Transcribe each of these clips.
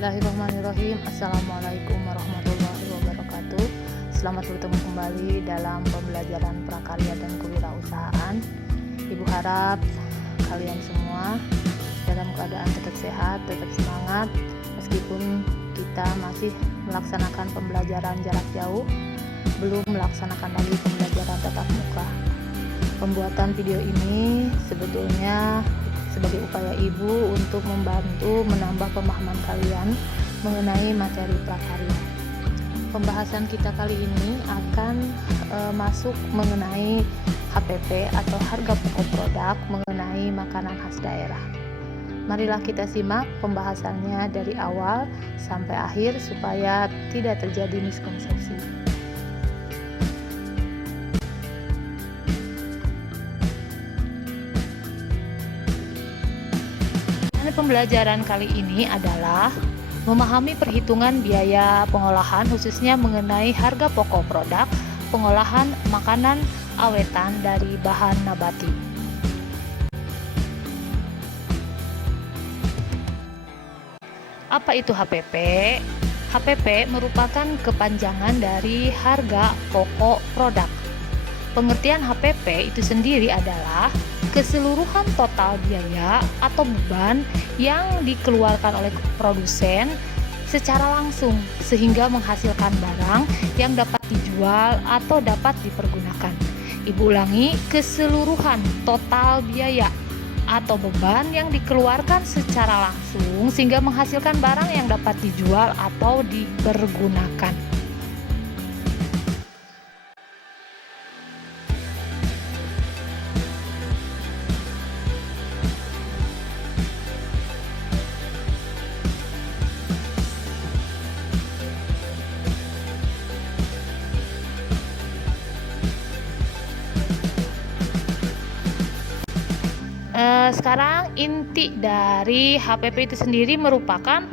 Bismillahirrahmanirrahim. Assalamualaikum warahmatullahi wabarakatuh. Selamat bertemu kembali dalam pembelajaran prakarya dan kewirausahaan. Ibu harap kalian semua dalam keadaan tetap sehat, tetap semangat, meskipun kita masih melaksanakan pembelajaran jarak jauh, belum melaksanakan lagi pembelajaran tatap muka. Pembuatan video ini sebetulnya sebagai upaya ibu untuk membantu menambah pemahaman kalian mengenai materi prakarya. Pembahasan kita kali ini akan masuk mengenai HPP atau harga pokok produk mengenai makanan khas daerah. Marilah kita simak pembahasannya dari awal sampai akhir supaya tidak terjadi miskonsepsi. Pembelajaran kali ini adalah memahami perhitungan biaya pengolahan khususnya mengenai harga pokok produk pengolahan makanan awetan dari bahan nabati. Apa itu HPP? HPP merupakan kepanjangan dari harga pokok produk. Pengertian HPP itu sendiri adalah keseluruhan total biaya atau beban yang dikeluarkan oleh produsen secara langsung sehingga menghasilkan barang yang dapat dijual atau dapat dipergunakan. Ibu ulangi, keseluruhan total biaya atau beban yang dikeluarkan secara langsung sehingga menghasilkan barang yang dapat dijual atau dipergunakan. Sekarang inti dari HPP itu sendiri merupakan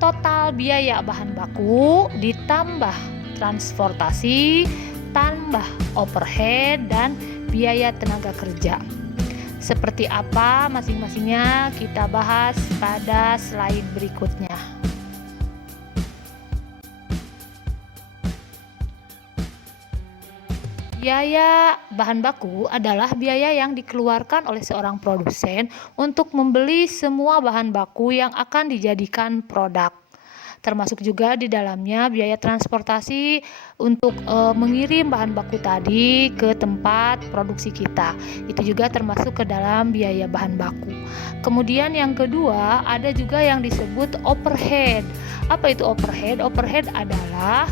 total biaya bahan baku ditambah transportasi, tambah overhead dan biaya tenaga kerja. Seperti apa masing-masingnya kita bahas pada slide berikutnya. Biaya bahan baku adalah biaya yang dikeluarkan oleh seorang produsen untuk membeli semua bahan baku yang akan dijadikan produk. Termasuk juga di dalamnya biaya transportasi untuk mengirim bahan baku tadi ke tempat produksi kita. Itu juga termasuk ke dalam biaya bahan baku. Kemudian yang kedua ada juga yang disebut overhead. Apa itu overhead? Overhead adalah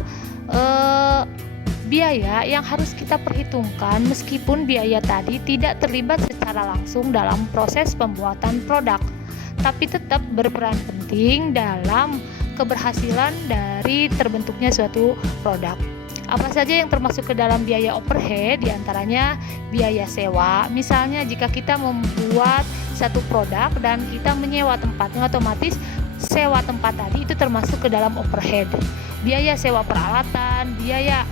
biaya yang harus kita perhitungkan meskipun biaya tadi tidak terlibat secara langsung dalam proses pembuatan produk, tapi tetap berperan penting dalam keberhasilan dari terbentuknya suatu produk. Apa saja yang termasuk ke dalam biaya overhead? Di antaranya biaya sewa. Misalnya jika kita membuat satu produk dan kita menyewa tempatnya, otomatis sewa tempat tadi itu termasuk ke dalam overhead. Biaya sewa peralatan, biaya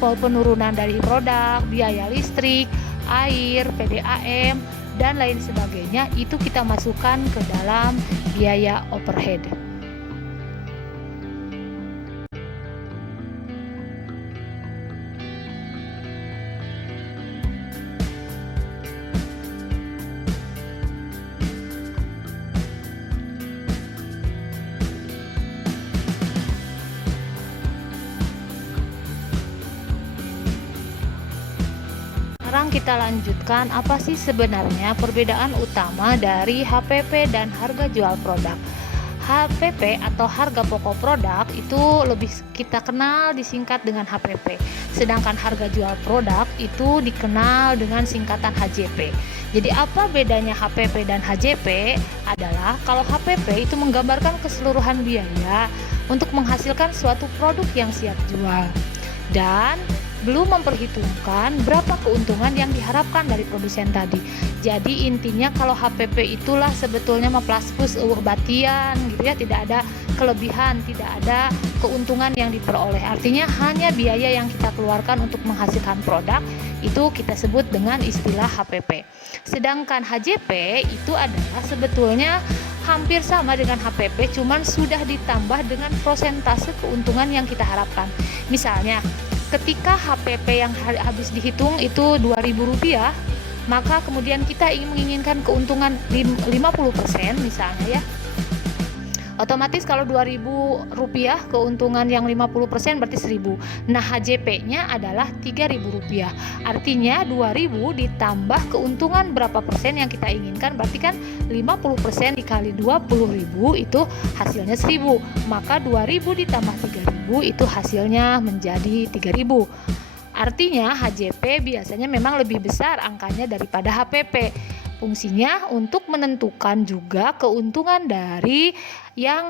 penurunan dari produk, biaya listrik, air, PDAM, dan lain sebagainya itu kita masukkan ke dalam biaya overhead. Sekarang kita lanjutkan apa sih sebenarnya perbedaan utama dari HPP dan harga jual produk. HPP atau harga pokok produk itu lebih kita kenal disingkat dengan HPP. Sedangkan harga jual produk itu dikenal dengan singkatan HJP. Jadi apa bedanya HPP dan HJP? Adalah kalau HPP itu menggambarkan keseluruhan biaya untuk menghasilkan suatu produk yang siap jual. Dan belum memperhitungkan berapa keuntungan yang diharapkan dari produsen tadi. Jadi intinya kalau HPP itulah sebetulnya plus plus batian gitu ya, tidak ada kelebihan, tidak ada keuntungan yang diperoleh. Artinya hanya biaya yang kita keluarkan untuk menghasilkan produk itu kita sebut dengan istilah HPP. Sedangkan HJP itu adalah sebetulnya hampir sama dengan HPP, cuman sudah ditambah dengan persentase keuntungan yang kita harapkan. Misalnya ketika HPP yang habis dihitung itu Rp2.000, maka kemudian kita menginginkan keuntungan 50% misalnya ya. Otomatis kalau Rp2.000 keuntungan yang 50% berarti 1.000. Nah, HJP-nya adalah Rp3.000. Artinya 2.000 ditambah keuntungan berapa persen yang kita inginkan, berarti kan 50% dikali 20.000 itu hasilnya 1.000. Maka 2.000 ditambah 3.000 itu hasilnya menjadi 3.000. Artinya HJP biasanya memang lebih besar angkanya daripada HPP. Fungsinya untuk menentukan juga keuntungan dari yang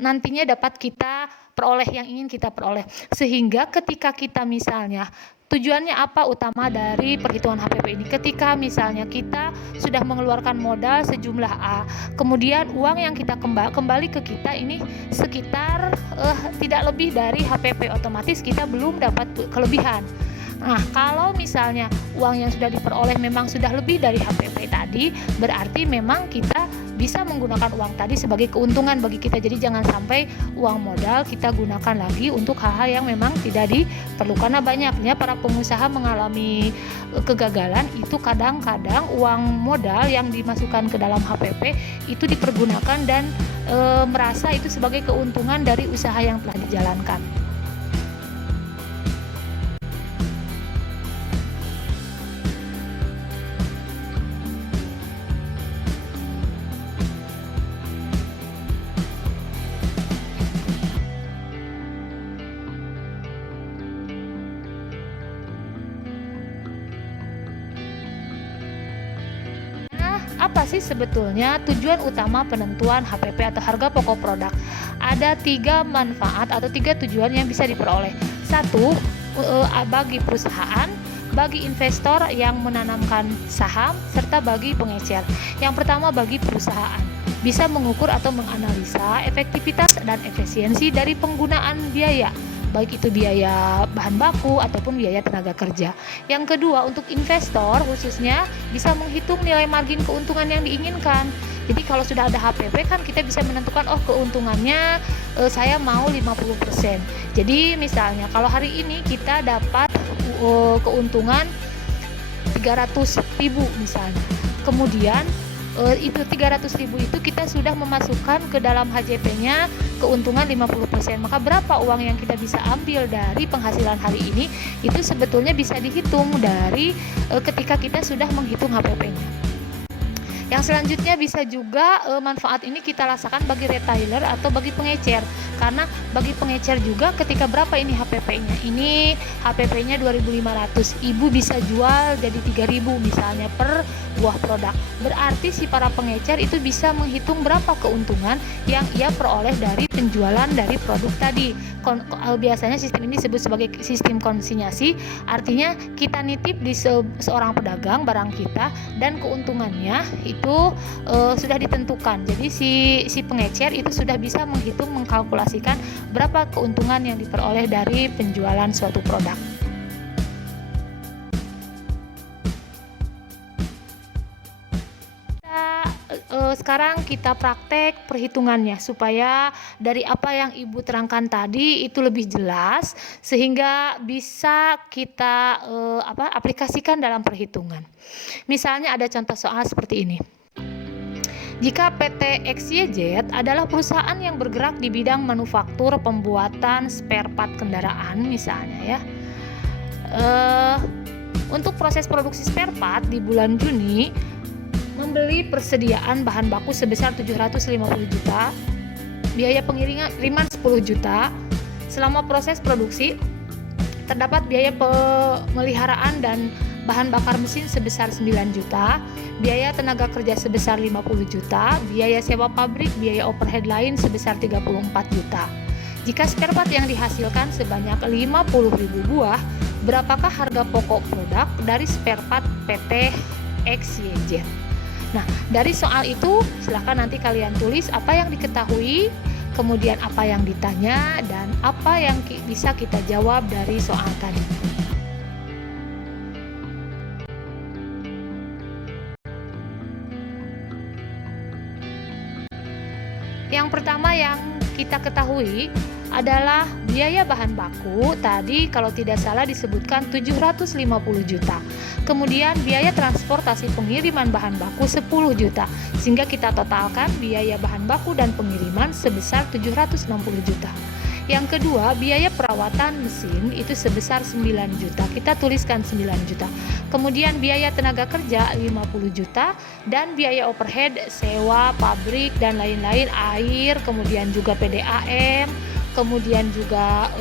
nantinya dapat kita peroleh, yang ingin kita peroleh. Sehingga ketika kita misalnya tujuannya apa utama dari perhitungan HPP ini? Ketika misalnya kita sudah mengeluarkan modal sejumlah A, kemudian uang yang kita kembali ke kita ini sekitar tidak lebih dari HPP, otomatis kita belum dapat kelebihan. Nah, kalau misalnya uang yang sudah diperoleh memang sudah lebih dari HPP tadi, berarti memang kita bisa menggunakan uang tadi sebagai keuntungan bagi kita. Jadi jangan sampai uang modal kita gunakan lagi untuk hal-hal yang memang tidak diperlukan. Karena banyaknya para pengusaha mengalami kegagalan itu kadang-kadang uang modal yang dimasukkan ke dalam HPP itu dipergunakan dan merasa itu sebagai keuntungan dari usaha yang telah dijalankan. Apa sih sebetulnya tujuan utama penentuan HPP atau harga pokok produk? Ada 3 manfaat atau 3 tujuan yang bisa diperoleh. 1, bagi perusahaan, bagi investor yang menanamkan saham, serta bagi pengecer. Yang pertama bagi perusahaan, bisa mengukur atau menganalisa efektivitas dan efisiensi dari penggunaan biaya, baik itu biaya bahan baku ataupun biaya tenaga kerja. Yang kedua, untuk investor khususnya bisa menghitung nilai margin keuntungan yang diinginkan. Jadi kalau sudah ada HPP kan kita bisa menentukan keuntungannya saya mau 50%. Jadi misalnya kalau hari ini kita dapat keuntungan 300.000 misalnya. Kemudian itu 300.000 itu kita sudah memasukkan ke dalam HJP-nya keuntungan 50%. Maka berapa uang yang kita bisa ambil dari penghasilan hari ini itu sebetulnya bisa dihitung dari ketika kita sudah menghitung HPP-nya. Yang selanjutnya bisa juga manfaat ini kita rasakan bagi retailer atau bagi pengecer. Karena bagi pengecer juga ketika berapa ini HPP-nya? Ini HPP-nya 2.500. Ibu bisa jual jadi 3.000 misalnya per buah produk. Berarti si para pengecer itu bisa menghitung berapa keuntungan yang ia peroleh dari penjualan dari produk tadi. Biasanya sistem ini disebut sebagai sistem konsinyasi. Artinya kita nitip di seorang pedagang barang kita dan keuntungannya itu sudah ditentukan. Jadi si pengecer itu sudah bisa menghitung, mengkalkulasikan berapa keuntungan yang diperoleh dari penjualan suatu produk. Sekarang kita praktek perhitungannya supaya dari apa yang Ibu terangkan tadi itu lebih jelas sehingga bisa kita aplikasikan dalam perhitungan. Misalnya ada contoh soal seperti ini. Jika PT XYZ adalah perusahaan yang bergerak di bidang manufaktur pembuatan spare part kendaraan misalnya ya. Untuk proses produksi spare part di bulan Juni membeli persediaan bahan baku sebesar 750 juta, biaya pengiriman 10 juta. Selama proses produksi terdapat biaya pemeliharaan dan bahan bakar mesin sebesar 9 juta, biaya tenaga kerja sebesar 50 juta, biaya sewa pabrik, biaya overhead lain sebesar 34 juta. Jika spare part yang dihasilkan sebanyak 50.000 buah, berapakah harga pokok produk dari spare part PT XYZ? Nah, dari soal itu silahkan nanti kalian tulis apa yang diketahui, kemudian apa yang ditanya, dan apa yang bisa kita jawab dari soal tadi. Yang pertama yang kita ketahui adalah biaya bahan baku tadi kalau tidak salah disebutkan 750 juta. Kemudian biaya transportasi pengiriman bahan baku 10 juta. Sehingga kita totalkan biaya bahan baku dan pengiriman sebesar 760 juta. Yang kedua, biaya perawatan mesin itu sebesar 9 juta. Kita tuliskan 9 juta. Kemudian biaya tenaga kerja 50 juta dan biaya overhead, sewa, pabrik dan lain-lain, air, kemudian juga PDAM, kemudian juga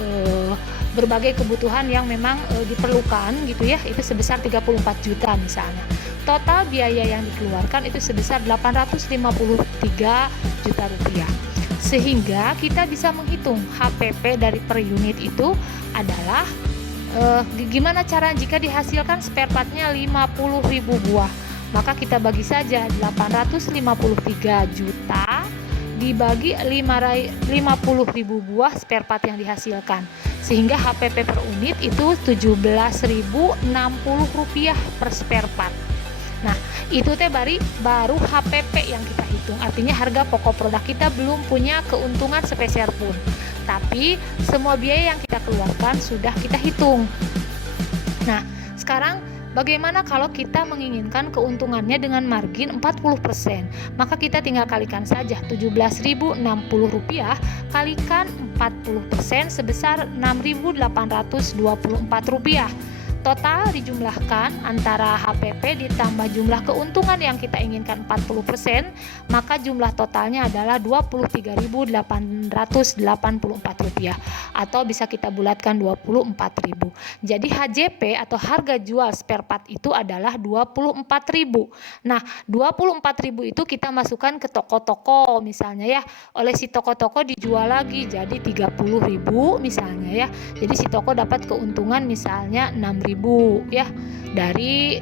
berbagai kebutuhan yang memang diperlukan gitu ya, itu sebesar 34 juta misalnya. Total biaya yang dikeluarkan itu sebesar 853 juta rupiah. Sehingga kita bisa menghitung HPP dari per unit itu adalah gimana cara jika dihasilkan spare partnya 50.000 buah, maka kita bagi saja 853 juta dibagi 50.000 buah spare part yang dihasilkan, sehingga HPP per unit itu 17.060 rupiah per spare part. Nah, itu teh baru HPP yang kita hitung. Artinya harga pokok produk kita belum punya keuntungan sepeser pun. Tapi semua biaya yang kita keluarkan sudah kita hitung. Nah, sekarang bagaimana kalau kita menginginkan keuntungannya dengan margin 40%? Maka kita tinggal kalikan saja 17.060 rupiah kalikan 40% sebesar 6.824 rupiah. Total dijumlahkan antara HPP ditambah jumlah keuntungan yang kita inginkan 40%, maka jumlah totalnya adalah 23.884 rupiah, atau bisa kita bulatkan 24.000. Jadi HJP atau harga jual spare part itu adalah 24.000. Nah, 24.000 itu kita masukkan ke toko-toko misalnya ya. Oleh si toko-toko dijual lagi jadi 30.000 misalnya ya. Jadi si toko dapat keuntungan misalnya 6.000 ya, dari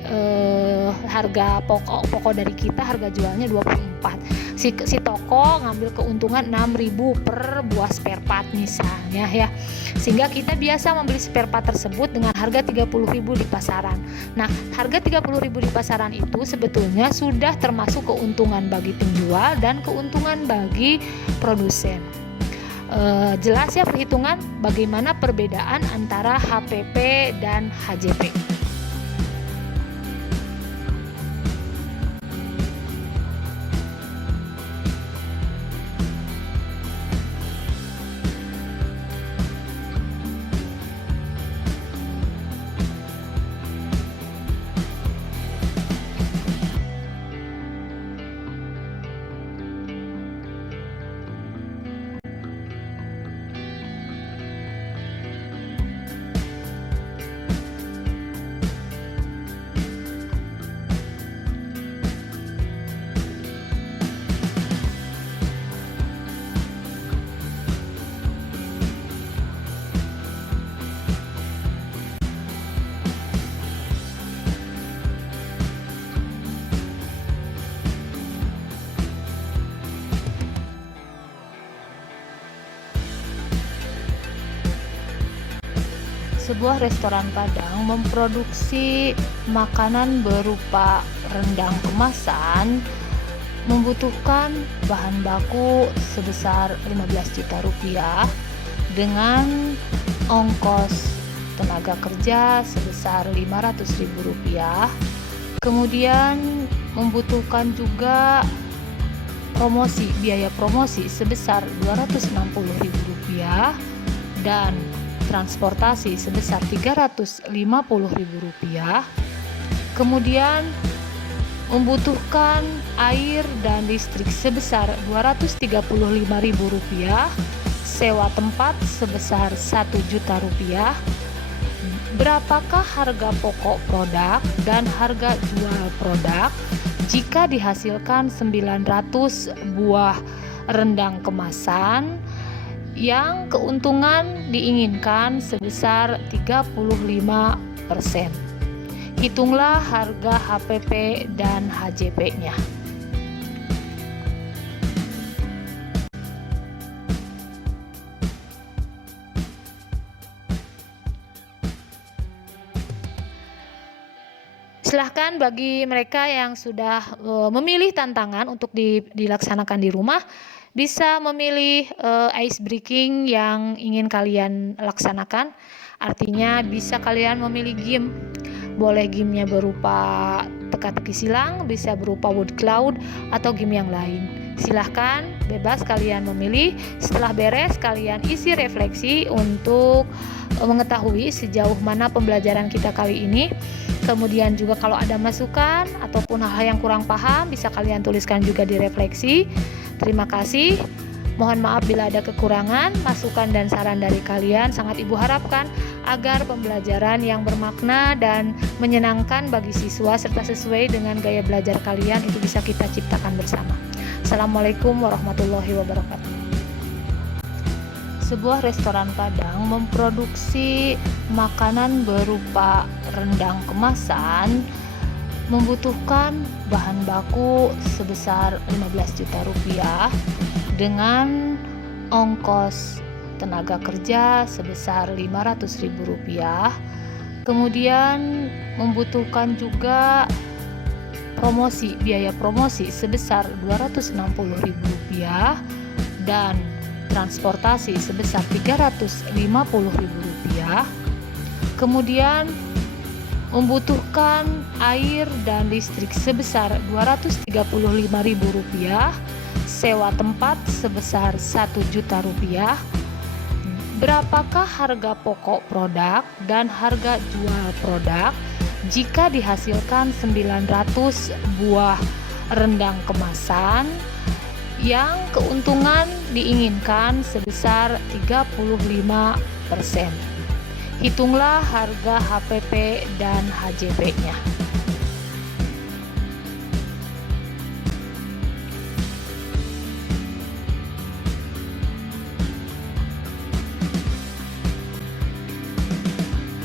harga pokok dari kita harga jualnya 24. Si toko ngambil keuntungan 6.000 per buah spare part misalnya ya. Sehingga kita biasa membeli spare part tersebut dengan harga 30.000 di pasaran. Nah, harga 30.000 di pasaran itu sebetulnya sudah termasuk keuntungan bagi penjual dan keuntungan bagi produsen. Jelas ya perhitungan bagaimana perbedaan antara HPP dan HJP. Sebuah restoran Padang memproduksi makanan berupa rendang kemasan membutuhkan bahan baku sebesar 15 juta rupiah dengan ongkos tenaga kerja sebesar 500.000 rupiah. Kemudian membutuhkan juga biaya promosi sebesar 260.000 rupiah dan transportasi sebesar 350.000 rupiah. Kemudian membutuhkan air dan listrik sebesar 235.000 rupiah, sewa tempat sebesar 1 juta rupiah. Berapakah harga pokok produk dan harga jual produk jika dihasilkan 900 buah rendang kemasan yang keuntungan diinginkan sebesar 35%. Hitunglah harga HPP dan HJP-nya. Silahkan bagi mereka yang sudah memilih tantangan untuk dilaksanakan di rumah, bisa memilih ice breaking yang ingin kalian laksanakan. Artinya bisa kalian memilih game. Boleh gamenya berupa teka-teki silang, bisa berupa wood cloud, atau game yang lain. Silahkan, bebas kalian memilih. Setelah beres, kalian isi refleksi untuk mengetahui sejauh mana pembelajaran kita kali ini. Kemudian juga kalau ada masukan ataupun hal-hal yang kurang paham, bisa kalian tuliskan juga di refleksi. Terima kasih. Mohon maaf bila ada kekurangan, masukan dan saran dari kalian sangat Ibu harapkan agar pembelajaran yang bermakna dan menyenangkan bagi siswa serta sesuai dengan gaya belajar kalian itu bisa kita ciptakan bersama. Assalamualaikum warahmatullahi wabarakatuh. Sebuah restoran Padang memproduksi makanan berupa rendang kemasan membutuhkan bahan baku sebesar 15 juta rupiah dengan ongkos tenaga kerja sebesar 500 ribu rupiah. Kemudian membutuhkan juga biaya promosi sebesar 260 ribu rupiah dan transportasi sebesar 350 ribu rupiah. Kemudian membutuhkan air dan listrik sebesar 235 ribu rupiah, sewa tempat sebesar 1 juta rupiah. Berapakah harga pokok produk dan harga jual produk jika dihasilkan 900 buah rendang kemasan yang keuntungan diinginkan sebesar 35%. Hitunglah harga HPP dan HJP-nya.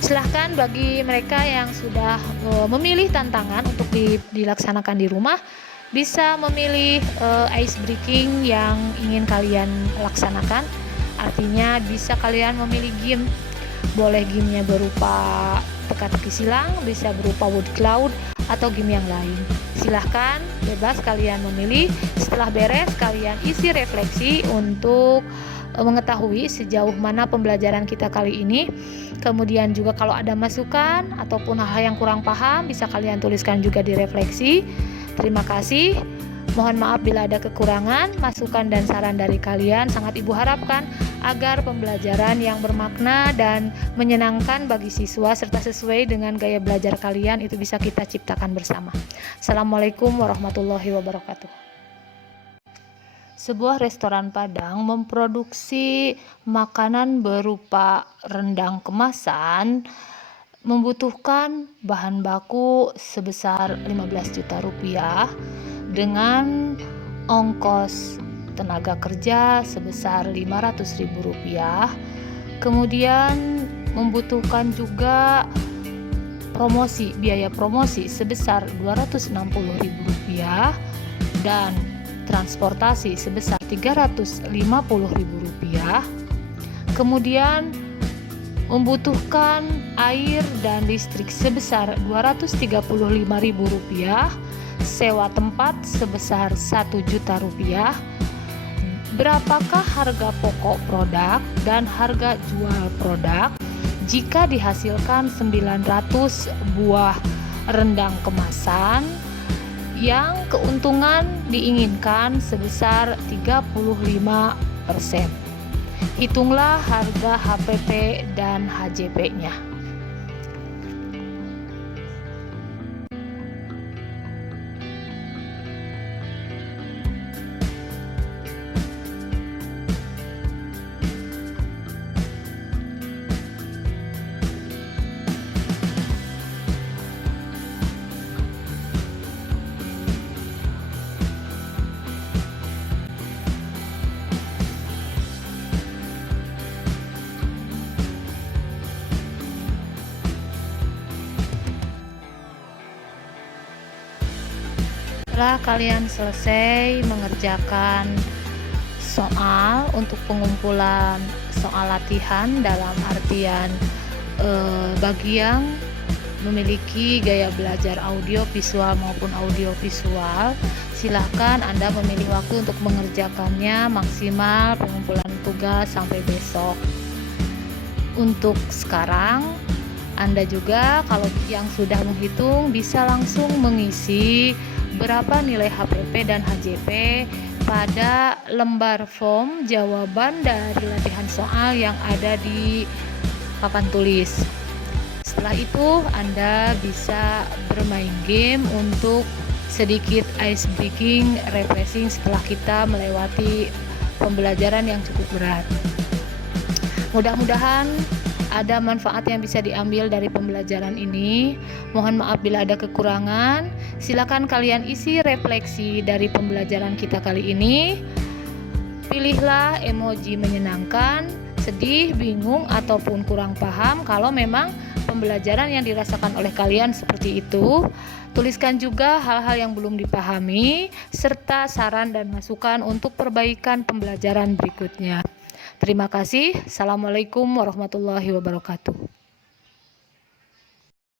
Silahkan bagi mereka yang sudah memilih tantangan untuk dilaksanakan di rumah, bisa memilih ice breaking yang ingin kalian laksanakan. Artinya bisa kalian memilih game. Boleh gamenya berupa teka-teki silang, bisa berupa wood cloud, atau game yang lain. Silahkan, bebas kalian memilih. Setelah beres, kalian isi refleksi untuk mengetahui sejauh mana pembelajaran kita kali ini. Kemudian juga kalau ada masukan ataupun hal-hal yang kurang paham, bisa kalian tuliskan juga di refleksi. Terima kasih. Mohon maaf bila ada kekurangan, masukan dan saran dari kalian sangat Ibu harapkan agar pembelajaran yang bermakna dan menyenangkan bagi siswa serta sesuai dengan gaya belajar kalian itu bisa kita ciptakan bersama. Assalamualaikum warahmatullahi wabarakatuh. Sebuah restoran Padang memproduksi makanan berupa rendang kemasan membutuhkan bahan baku sebesar 15 juta rupiah dengan ongkos tenaga kerja sebesar 500 ribu rupiah. Kemudian membutuhkan juga biaya promosi sebesar 260 ribu rupiah dan transportasi sebesar 350 ribu rupiah. Kemudian membutuhkan air dan listrik sebesar 235 ribu rupiah, sewa tempat sebesar 1 juta rupiah. Berapakah harga pokok produk dan harga jual produk jika dihasilkan 900 buah rendang kemasan yang keuntungan diinginkan sebesar 35%. Hitunglah harga HPP dan HJP-nya. Setelah kalian selesai mengerjakan soal untuk pengumpulan soal latihan dalam artian bagi yang memiliki gaya belajar audio visual maupun audio visual, silahkan Anda memilih waktu untuk mengerjakannya maksimal pengumpulan tugas sampai besok. Untuk sekarang Anda juga kalau yang sudah menghitung bisa langsung mengisi berapa nilai HPP dan HJP pada lembar form jawaban dari latihan soal yang ada di papan tulis. Setelah itu Anda bisa bermain game untuk sedikit ice breaking, refreshing setelah kita melewati pembelajaran yang cukup berat. Mudah-mudahan ada manfaat yang bisa diambil dari pembelajaran ini. Mohon maaf bila ada kekurangan. Silakan kalian isi refleksi dari pembelajaran kita kali ini. Pilihlah emoji menyenangkan, sedih, bingung, ataupun kurang paham kalau memang pembelajaran yang dirasakan oleh kalian seperti itu. Tuliskan juga hal-hal yang belum dipahami, serta saran dan masukan untuk perbaikan pembelajaran berikutnya. Terima kasih. Assalamualaikum warahmatullahi wabarakatuh.